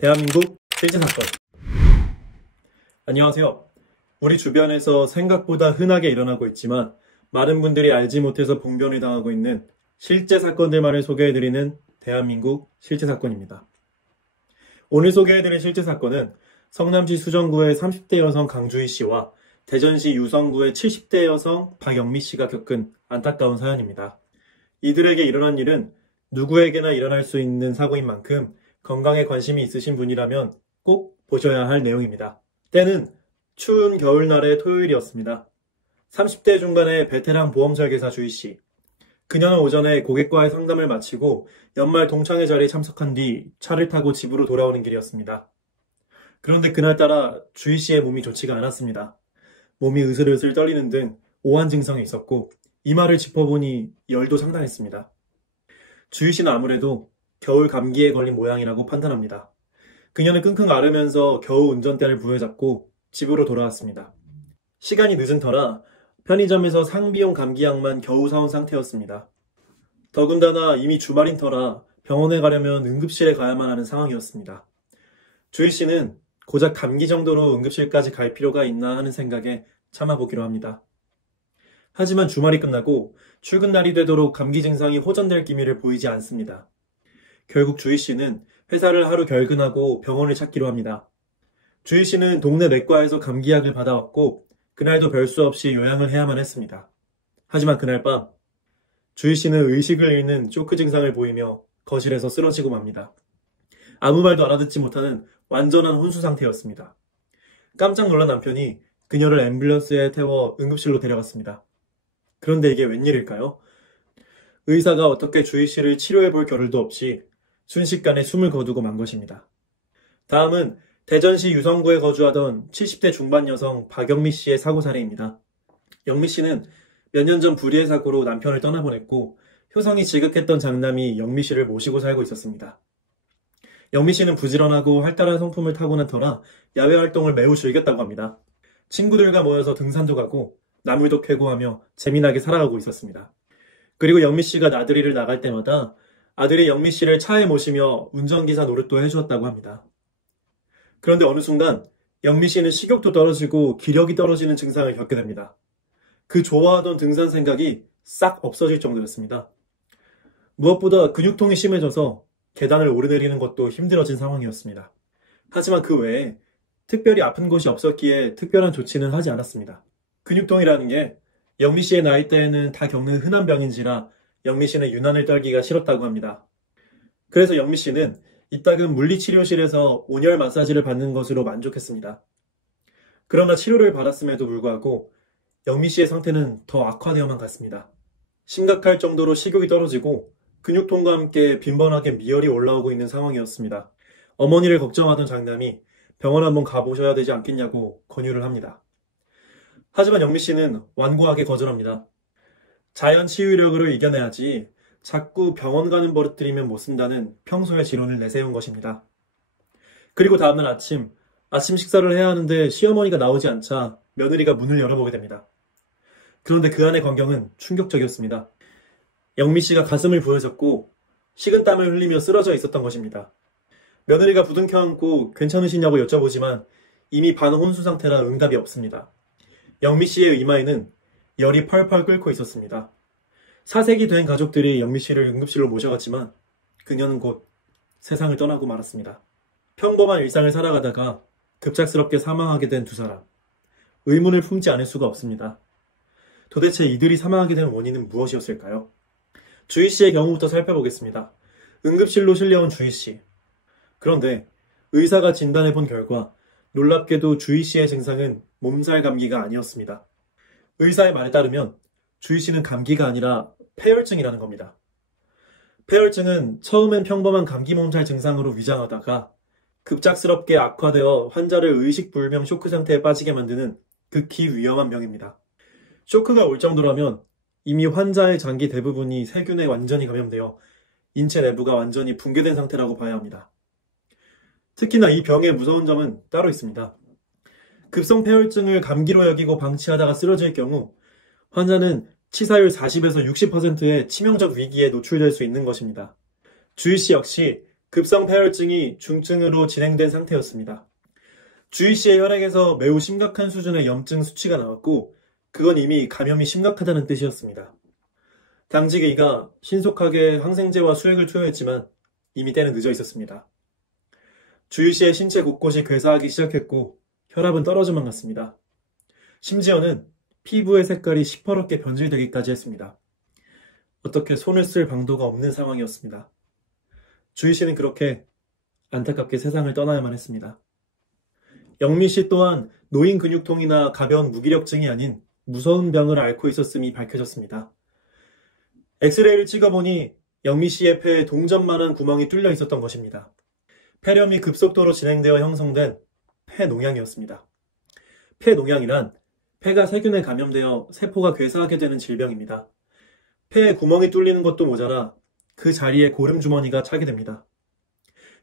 대한민국 실제 사건. 안녕하세요. 우리 주변에서 생각보다 흔하게 일어나고 있지만 많은 분들이 알지 못해서 봉변을 당하고 있는 실제 사건들만을 소개해드리는 대한민국 실제 사건입니다. 오늘 소개해드릴 실제 사건은 성남시 수정구의 30대 여성 강주희 씨와 대전시 유성구의 70대 여성 박영미 씨가 겪은 안타까운 사연입니다. 이들에게 일어난 일은 누구에게나 일어날 수 있는 사고인 만큼 건강에 관심이 있으신 분이라면 꼭 보셔야 할 내용입니다. 때는 추운 겨울날의 토요일이었습니다. 30대 중반의 베테랑 보험 설계사 주희 씨. 그녀는 오전에 고객과의 상담을 마치고 연말 동창회 자리에 참석한 뒤 차를 타고 집으로 돌아오는 길이었습니다. 그런데 그날따라 주희 씨의 몸이 좋지가 않았습니다. 몸이 으슬으슬 떨리는 등 오한 증상이 있었고 이마를 짚어보니 열도 상당했습니다. 주희 씨는 아무래도 겨울 감기에 걸린 모양이라고 판단합니다. 그녀는 끙끙 앓으면서 겨우 운전대를 부여잡고 집으로 돌아왔습니다. 시간이 늦은 터라 편의점에서 상비용 감기약만 겨우 사온 상태였습니다. 더군다나 이미 주말인 터라 병원에 가려면 응급실에 가야만 하는 상황이었습니다. 주희 씨는 고작 감기 정도로 응급실까지 갈 필요가 있나 하는 생각에 참아보기로 합니다. 하지만 주말이 끝나고 출근 날이 되도록 감기 증상이 호전될 기미를 보이지 않습니다. 결국 주희 씨는 회사를 하루 결근하고 병원을 찾기로 합니다. 주희 씨는 동네 내과에서 감기약을 받아왔고 그날도 별수 없이 요양을 해야만 했습니다. 하지만 그날 밤 주희 씨는 의식을 잃는 쇼크 증상을 보이며 거실에서 쓰러지고 맙니다. 아무 말도 알아듣지 못하는 완전한 혼수 상태였습니다. 깜짝 놀란 남편이 그녀를 앰뷸런스에 태워 응급실로 데려갔습니다. 그런데 이게 웬일일까요? 의사가 어떻게 주희 씨를 치료해볼 겨를도 없이 순식간에 숨을 거두고 만 것입니다. 다음은 대전시 유성구에 거주하던 70대 중반 여성 박영미 씨의 사고 사례입니다. 영미 씨는 몇 년 전 불의의 사고로 남편을 떠나보냈고 효성이 지극했던 장남이 영미 씨를 모시고 살고 있었습니다. 영미 씨는 부지런하고 활달한 성품을 타고난 터라 야외 활동을 매우 즐겼다고 합니다. 친구들과 모여서 등산도 가고 나물도 캐고 하며 재미나게 살아가고 있었습니다. 그리고 영미 씨가 나들이를 나갈 때마다 아들이 영미 씨를 차에 모시며 운전기사 노릇도 해주었다고 합니다. 그런데 어느 순간 영미 씨는 식욕도 떨어지고 기력이 떨어지는 증상을 겪게 됩니다. 그 좋아하던 등산 생각이 싹 없어질 정도였습니다. 무엇보다 근육통이 심해져서 계단을 오르내리는 것도 힘들어진 상황이었습니다. 하지만 그 외에 특별히 아픈 곳이 없었기에 특별한 조치는 하지 않았습니다. 근육통이라는 게 영미 씨의 나이대에는 다 겪는 흔한 병인지라 영미 씨는 유난을 떨기가 싫었다고 합니다. 그래서 영미 씨는 이따금 물리치료실에서 온열 마사지를 받는 것으로 만족했습니다. 그러나 치료를 받았음에도 불구하고 영미 씨의 상태는 더 악화되어만 갔습니다. 심각할 정도로 식욕이 떨어지고 근육통과 함께 빈번하게 미열이 올라오고 있는 상황이었습니다. 어머니를 걱정하던 장남이 병원 한번 가보셔야 되지 않겠냐고 권유를 합니다. 하지만 영미 씨는 완고하게 거절합니다. 자연 치유력으로 이겨내야지 자꾸 병원 가는 버릇 들이면 못 쓴다는 평소의 지론을 내세운 것입니다. 그리고 다음날 아침 식사를 해야 하는데 시어머니가 나오지 않자 며느리가 문을 열어보게 됩니다. 그런데 그 안의 광경은 충격적이었습니다. 영미 씨가 가슴을 부여잡고 식은땀을 흘리며 쓰러져 있었던 것입니다. 며느리가 부둥켜 안고 괜찮으시냐고 여쭤보지만 이미 반혼수 상태라 응답이 없습니다. 영미 씨의 이마에는 열이 펄펄 끓고 있었습니다. 사색이 된 가족들이 영미 씨를 응급실로 모셔갔지만 그녀는 곧 세상을 떠나고 말았습니다. 평범한 일상을 살아가다가 급작스럽게 사망하게 된 두 사람. 의문을 품지 않을 수가 없습니다. 도대체 이들이 사망하게 된 원인은 무엇이었을까요? 주희 씨의 경우부터 살펴보겠습니다. 응급실로 실려온 주희 씨. 그런데 의사가 진단해본 결과 놀랍게도 주희 씨의 증상은 몸살 감기가 아니었습니다. 의사의 말에 따르면 주희 씨는 감기가 아니라 폐혈증이라는 겁니다. 폐혈증은 처음엔 평범한 감기 몸살 증상으로 위장하다가 급작스럽게 악화되어 환자를 의식불명 쇼크 상태에 빠지게 만드는 극히 위험한 병입니다. 쇼크가 올 정도라면 이미 환자의 장기 대부분이 세균에 완전히 감염되어 인체 내부가 완전히 붕괴된 상태라고 봐야 합니다. 특히나 이 병의 무서운 점은 따로 있습니다. 급성 폐혈증을 감기로 여기고 방치하다가 쓰러질 경우 환자는 치사율 40에서 60%의 치명적 위기에 노출될 수 있는 것입니다. 주희 씨 역시 급성 폐혈증이 중증으로 진행된 상태였습니다. 주희 씨의 혈액에서 매우 심각한 수준의 염증 수치가 나왔고 그건 이미 감염이 심각하다는 뜻이었습니다. 당직 A가 신속하게 항생제와 수액을 투여했지만 이미 때는 늦어 있었습니다. 주희 씨의 신체 곳곳이 괴사하기 시작했고 혈압은 떨어져만 갔습니다. 심지어는 피부의 색깔이 시퍼렇게 변질되기까지 했습니다. 어떻게 손을 쓸 방도가 없는 상황이었습니다. 주희 씨는 그렇게 안타깝게 세상을 떠나야만 했습니다. 영미 씨 또한 노인 근육통이나 가벼운 무기력증이 아닌 무서운 병을 앓고 있었음이 밝혀졌습니다. 엑스레이를 찍어보니 영미 씨의 폐에 동전만한 구멍이 뚫려 있었던 것입니다. 폐렴이 급속도로 진행되어 형성된 폐농양이었습니다. 폐농양이란 폐가 세균에 감염되어 세포가 괴사하게 되는 질병입니다. 폐에 구멍이 뚫리는 것도 모자라 그 자리에 고름주머니가 차게 됩니다.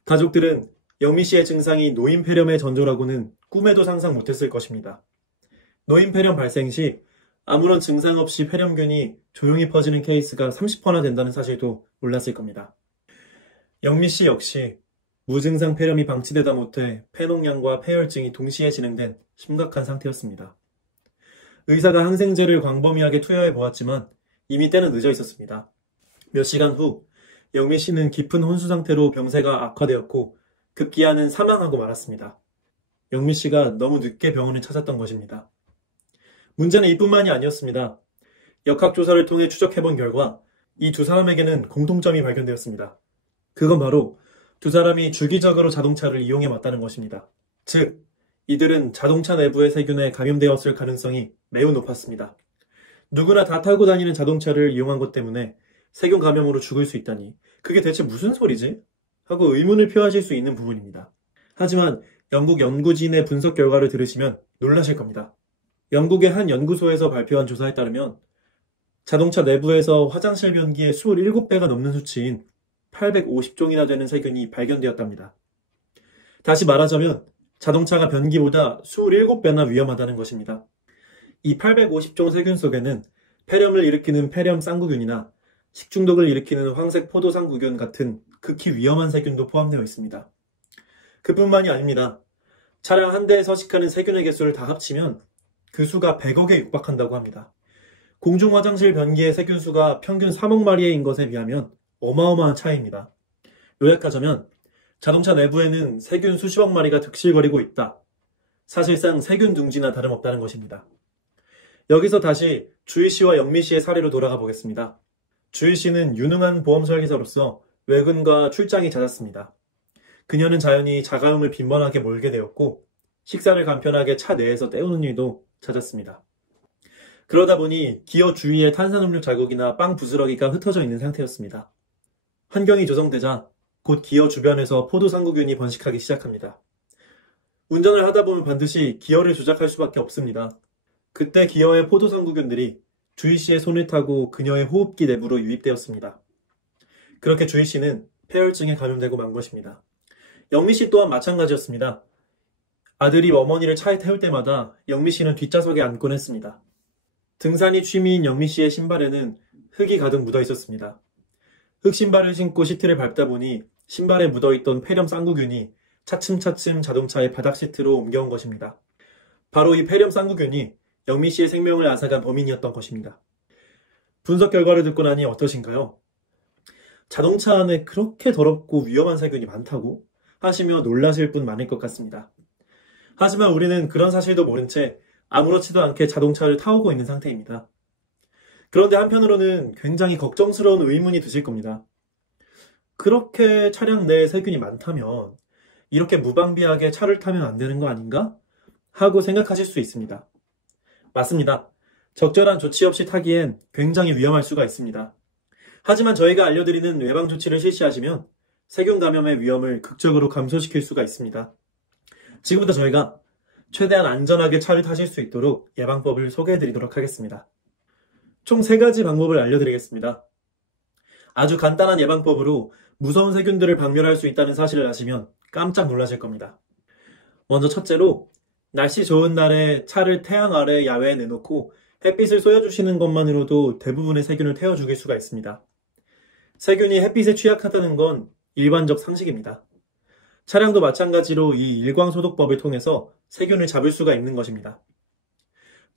가족들은 영미 씨의 증상이 노인폐렴의 전조라고는 꿈에도 상상 못했을 것입니다. 노인폐렴 발생 시 아무런 증상 없이 폐렴균이 조용히 퍼지는 케이스가 30%나 된다는 사실도 몰랐을 겁니다. 영미 씨 역시 무증상 폐렴이 방치되다 못해 폐농양과 폐혈증이 동시에 진행된 심각한 상태였습니다. 의사가 항생제를 광범위하게 투여해 보았지만 이미 때는 늦어 있었습니다. 몇 시간 후 영미 씨는 깊은 혼수 상태로 병세가 악화되었고 급기야는 사망하고 말았습니다. 영미 씨가 너무 늦게 병원을 찾았던 것입니다. 문제는 이뿐만이 아니었습니다. 역학조사를 통해 추적해본 결과 이 두 사람에게는 공통점이 발견되었습니다. 그건 바로 두 사람이 주기적으로 자동차를 이용해 왔다는 것입니다. 즉, 이들은 자동차 내부의 세균에 감염되었을 가능성이 매우 높았습니다. 누구나 다 타고 다니는 자동차를 이용한 것 때문에 세균 감염으로 죽을 수 있다니 그게 대체 무슨 소리지? 하고 의문을 표하실 수 있는 부분입니다. 하지만 영국 연구진의 분석 결과를 들으시면 놀라실 겁니다. 영국의 한 연구소에서 발표한 조사에 따르면 자동차 내부에서 화장실 변기의 27배가 넘는 수치인 850종이나 되는 세균이 발견되었답니다. 다시 말하자면 자동차가 변기보다 27배나 위험하다는 것입니다. 이 850종 세균 속에는 폐렴을 일으키는 폐렴 쌍구균이나 식중독을 일으키는 황색 포도상구균 같은 극히 위험한 세균도 포함되어 있습니다. 그뿐만이 아닙니다. 차량 한 대에 서식하는 세균의 개수를 다 합치면 그 수가 100억에 육박한다고 합니다. 공중 화장실 변기의 세균 수가 평균 3억 마리인 것에 비하면 어마어마한 차이입니다. 요약하자면 자동차 내부에는 세균 수십억 마리가 득실거리고 있다. 사실상 세균 둥지나 다름없다는 것입니다. 여기서 다시 주희 씨와 영미 씨의 사례로 돌아가 보겠습니다. 주희 씨는 유능한 보험 설계사로서 외근과 출장이 잦았습니다. 그녀는 자연히 자가용을 빈번하게 몰게 되었고 식사를 간편하게 차 내에서 때우는 일도 잦았습니다. 그러다 보니 기어 주위에 탄산음료 자국이나 빵 부스러기가 흩어져 있는 상태였습니다. 환경이 조성되자 곧 기어 주변에서 포도상구균이 번식하기 시작합니다. 운전을 하다 보면 반드시 기어를 조작할 수밖에 없습니다. 그때 기어의 포도상구균들이 주희 씨의 손을 타고 그녀의 호흡기 내부로 유입되었습니다. 그렇게 주희 씨는 폐혈증에 감염되고 만 것입니다. 영미 씨 또한 마찬가지였습니다. 아들이 어머니를 차에 태울 때마다 영미 씨는 뒷좌석에 앉곤 했습니다. 등산이 취미인 영미 씨의 신발에는 흙이 가득 묻어 있었습니다. 흙 신발을 신고 시트를 밟다 보니 신발에 묻어있던 폐렴 쌍구균이 차츰차츰 자동차의 바닥 시트로 옮겨온 것입니다. 바로 이 폐렴 쌍구균이 영미 씨의 생명을 앗아간 범인이었던 것입니다. 분석 결과를 듣고 나니 어떠신가요? 자동차 안에 그렇게 더럽고 위험한 세균이 많다고 하시며 놀라실 분 많을 것 같습니다. 하지만 우리는 그런 사실도 모른 채 아무렇지도 않게 자동차를 타오고 있는 상태입니다. 그런데 한편으로는 굉장히 걱정스러운 의문이 드실 겁니다. 그렇게 차량 내에 세균이 많다면 이렇게 무방비하게 차를 타면 안 되는 거 아닌가? 하고 생각하실 수 있습니다. 맞습니다. 적절한 조치 없이 타기엔 굉장히 위험할 수가 있습니다. 하지만 저희가 알려드리는 예방 조치를 실시하시면 세균 감염의 위험을 극적으로 감소시킬 수가 있습니다. 지금부터 저희가 최대한 안전하게 차를 타실 수 있도록 예방법을 소개해드리도록 하겠습니다. 총 3가지 방법을 알려드리겠습니다. 아주 간단한 예방법으로 무서운 세균들을 박멸할 수 있다는 사실을 아시면 깜짝 놀라실 겁니다. 먼저 첫째로 날씨 좋은 날에 차를 태양 아래 야외에 내놓고 햇빛을 쏘여주시는 것만으로도 대부분의 세균을 태워 죽일 수가 있습니다. 세균이 햇빛에 취약하다는 건 일반적 상식입니다. 차량도 마찬가지로 이 일광소독법을 통해서 세균을 잡을 수가 있는 것입니다.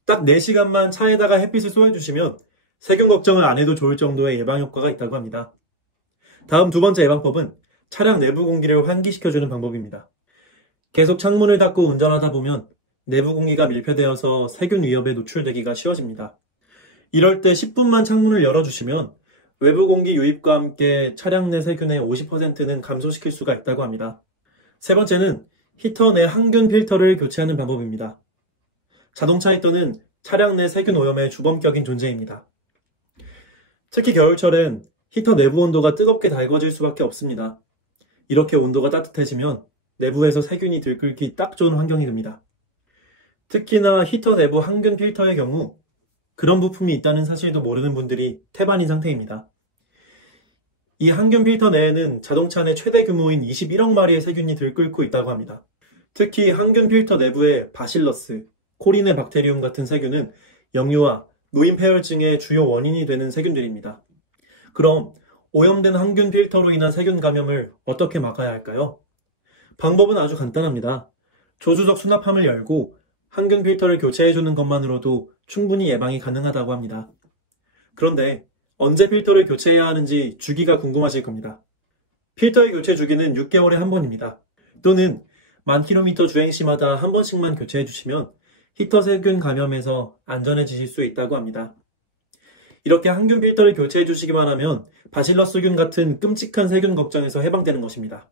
딱 4시간만 차에다가 햇빛을 쏘여주시면 세균 걱정을 안 해도 좋을 정도의 예방 효과가 있다고 합니다. 다음 두 번째 예방법은 차량 내부 공기를 환기시켜주는 방법입니다. 계속 창문을 닫고 운전하다 보면 내부 공기가 밀폐되어서 세균 위협에 노출되기가 쉬워집니다. 이럴 때 10분만 창문을 열어주시면 외부 공기 유입과 함께 차량 내 세균의 50%는 감소시킬 수가 있다고 합니다. 세 번째는 히터 내 항균 필터를 교체하는 방법입니다. 자동차 히터는 차량 내 세균 오염의 주범격인 존재입니다. 특히 겨울철엔 히터 내부 온도가 뜨겁게 달궈질 수밖에 없습니다. 이렇게 온도가 따뜻해지면 내부에서 세균이 들끓기 딱 좋은 환경이 됩니다. 특히나 히터 내부 항균 필터의 경우 그런 부품이 있다는 사실도 모르는 분들이 태반인 상태입니다. 이 항균 필터 내에는 자동차 내 최대 규모인 21억 마리의 세균이 들끓고 있다고 합니다. 특히 항균 필터 내부의 바실러스, 코리네 박테리움 같은 세균은 역류와 노인 폐혈증의 주요 원인이 되는 세균들입니다. 그럼 오염된 항균 필터로 인한 세균 감염을 어떻게 막아야 할까요? 방법은 아주 간단합니다. 조수석 수납함을 열고 항균 필터를 교체해주는 것만으로도 충분히 예방이 가능하다고 합니다. 그런데 언제 필터를 교체해야 하는지 주기가 궁금하실 겁니다. 필터의 교체 주기는 6개월에 한 번입니다. 또는 10,000km 주행 시마다 한 번씩만 교체해 주시면 히터 세균 감염에서 안전해지실 수 있다고 합니다. 이렇게 항균 필터를 교체해 주시기만 하면 바실러스균 같은 끔찍한 세균 걱정에서 해방되는 것입니다.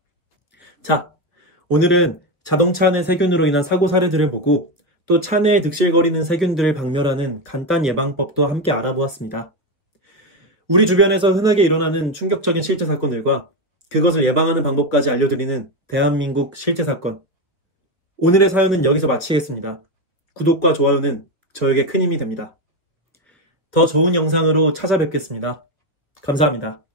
자, 오늘은 자동차 내 세균으로 인한 사고 사례들을 보고 또 차 내에 득실거리는 세균들을 박멸하는 간단 예방법도 함께 알아보았습니다. 우리 주변에서 흔하게 일어나는 충격적인 실제 사건들과 그것을 예방하는 방법까지 알려드리는 대한민국 실제 사건. 오늘의 사연은 여기서 마치겠습니다. 구독과 좋아요는 저에게 큰 힘이 됩니다. 더 좋은 영상으로 찾아뵙겠습니다. 감사합니다.